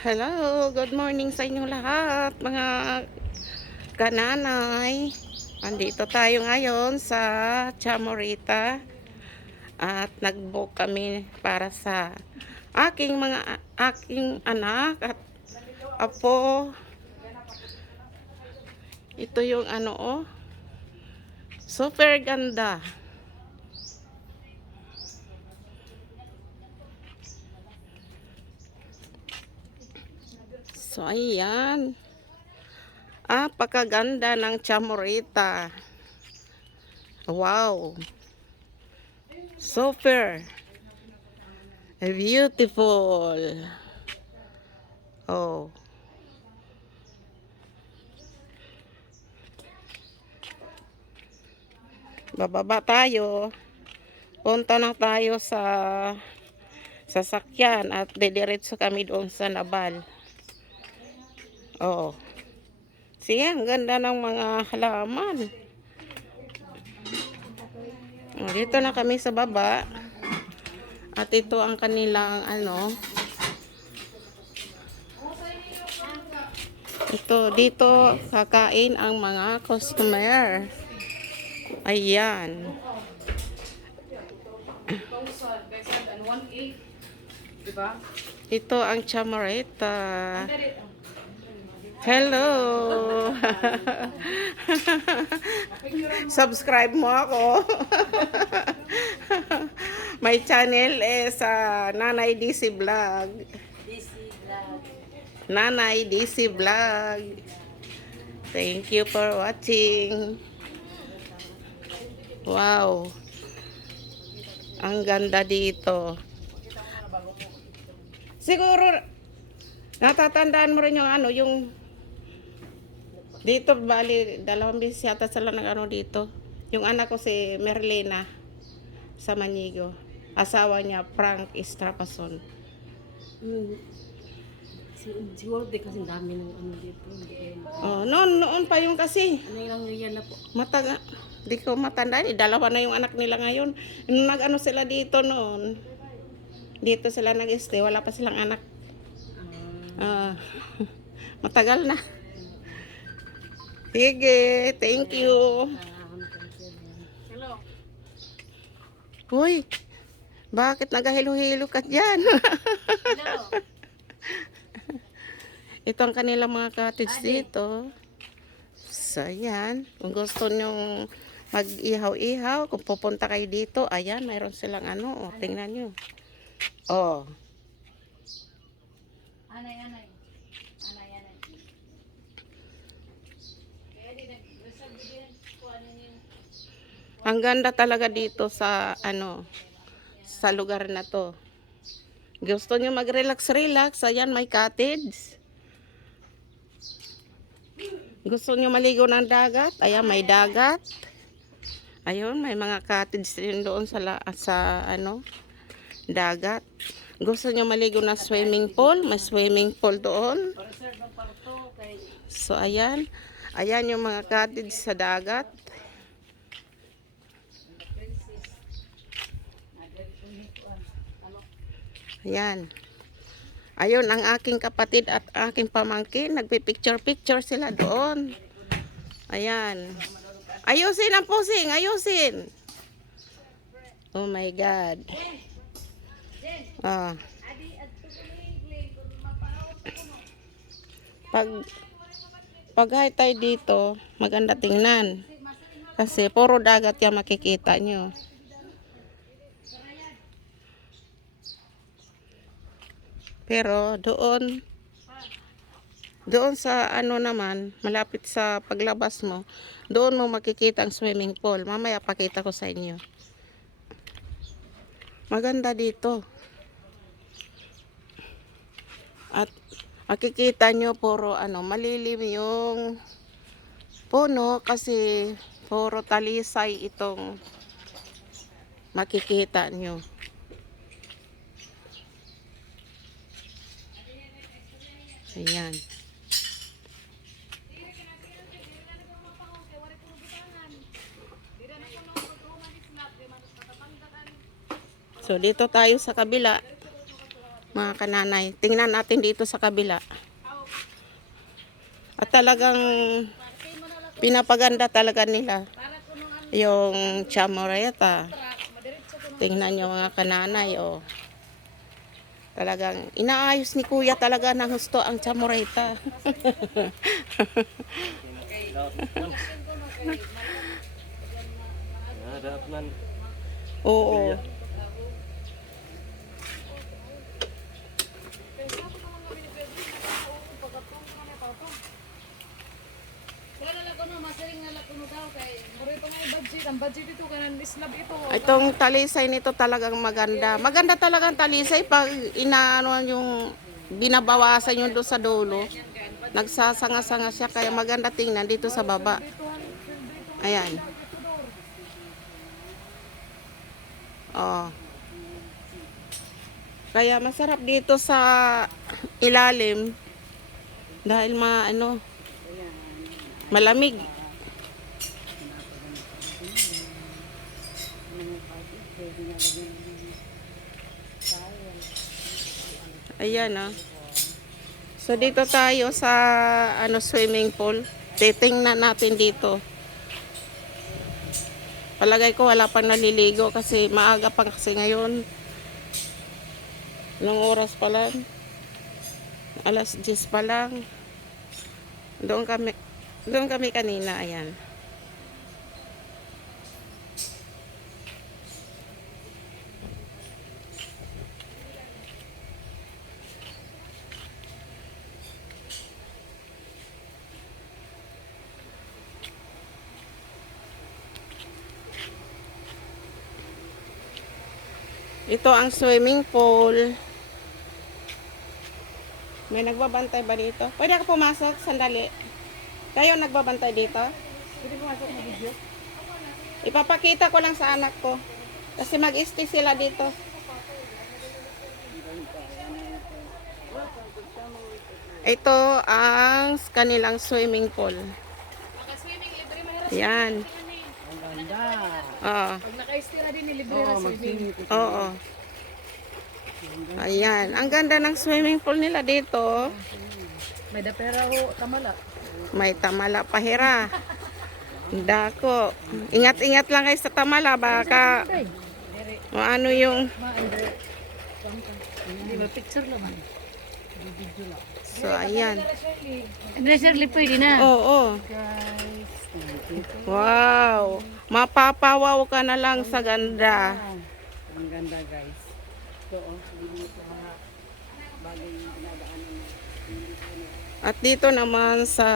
Hello, good morning sa inyong lahat, mga kananay. Andito tayo ngayon sa Chamorita at nag-book kami para sa aking anak at apo. Ito yung super ganda. So ayan, pakaganda ng Chamorita. Wow, super beautiful. Oh, bababa tayo. Punta na tayo sa sasakyan at didiretso kami doon sa Nabal. Oh. Sige, ang ganda ng mga halaman. Oh, dito na kami sa baba. At ito ang kanilang ito dito kakain ang mga customer. Ayan. Ito ang Chamorita. Hello. Subscribe mo ako. My channel is Nanay DC Vlog. Nanay DC Vlog. Thank you for watching. Wow. Ang ganda dito. Siguro natatandaan mo rin yung yung dito bali dalawang beses yata sila dito. Yung anak ko si Merlina sa Manigo. Asawa niya Frank Estrapason. Siguro di kasi dami ng dito. Oh, noon pa yung kasi. Ano lang yan na po? Di ko matanda, dalawa na yung anak nila ngayon. Nung sila dito noon. Dito sila nag-stay, wala pa silang anak. Ah, matagal na. Sige, thank you. Hello. Hoy, bakit nagahilo-hilo ka dyan? Hello. Ito ang kanilang mga cottage dito. So, ayan. Kung gusto nyong mag-ihaw-ihaw, kung pupunta kayo dito, ayan, mayroon silang oh, tingnan nyo. Oh. Anay. Ang ganda talaga dito sa sa lugar na to. Gusto nyo mag-relax, ayan, may cottage. Gusto nyo maligo ng dagat, ayan, may dagat. Ayun, may mga cottage din doon sa dagat. Gusto nyo maligo ng swimming pool, may swimming pool doon. So ayan, ayan yung mga cottage sa dagat. Ayan. Ayun ang aking kapatid at aking pamangkin, nagpi-picture sila doon. Ayan. Ayusin ang posing, ayusin. Oh my God. Ah. Pag high tide dito, maganda tingnan. Kasi puro dagat yung makikita nyo. Pero doon sa naman, malapit sa paglabas mo, doon mo makikita ang swimming pool. Mamaya pakita ko sa inyo. Maganda dito. At makikita nyo puro malilim yung puno kasi puro talisay itong makikita nyo. Ayan. So dito tayo sa kabila. mga kananay. Tingnan natin dito sa kabila. At talagang pinapaganda talaga nila yung chamoreta. Tingnan nyo mga kananay, oh. Talagang inaayos ni kuya talaga ng husto ang chamoreta. Oo. Ang budget ito kanan islab ito. Itong talisay nito talagang maganda. Maganda talagang talisay pag inaano yung binabawasan yung doon sa dulo. Nagsasanga-sanga siya kaya maganda tingnan dito sa baba. Ayan. Oh. Kaya masarap dito sa ilalim dahil malamig. Ayan, ah. So dito tayo sa swimming pool. Titingnan natin dito. Palagay ko wala pang naliligo kasi maaga pa kasi ngayon. Anong oras pa lang? Alas 10 pa lang. Doon kami kanina, ayan. Ito ang swimming pool. May nagbabantay ba dito? Pwede ako pumasok? Sandali. Kayo nagbabantay dito? Pwede pumasok na video? Ipapakita ko lang sa anak ko. Kasi mag-stay sila dito. Ito ang kanilang swimming pool. Maka-swimming libre mahirap. Yan. Ang ganda. Oo. Pag naka-stay na din libre na swimming. Oo. Ayan. Ang ganda ng swimming pool nila dito. May dapera ho tamala. May tamala pahira. Dako. Ingat-ingat lang kayo sa tamala. Baka ano yung... Hindi ba picture lang. Video lang. So, ayan. Shirley pwede na. Oo. Guys, Wow. Mapapawaw ka na lang sa ganda. ang ganda guys. Ito dito mga bagay yung dinadaanan mo. At dito naman sa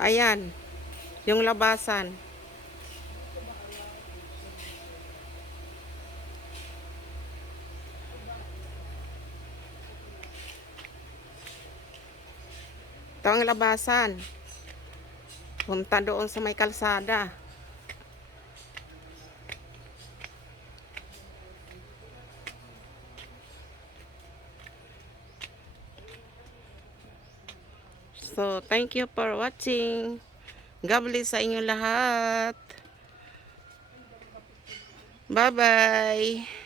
ayan, yung labasan. Ito ang labasan. Punta doon sa may kalsada. So, thank you for watching. God bless sa inyo lahat. Bye-bye.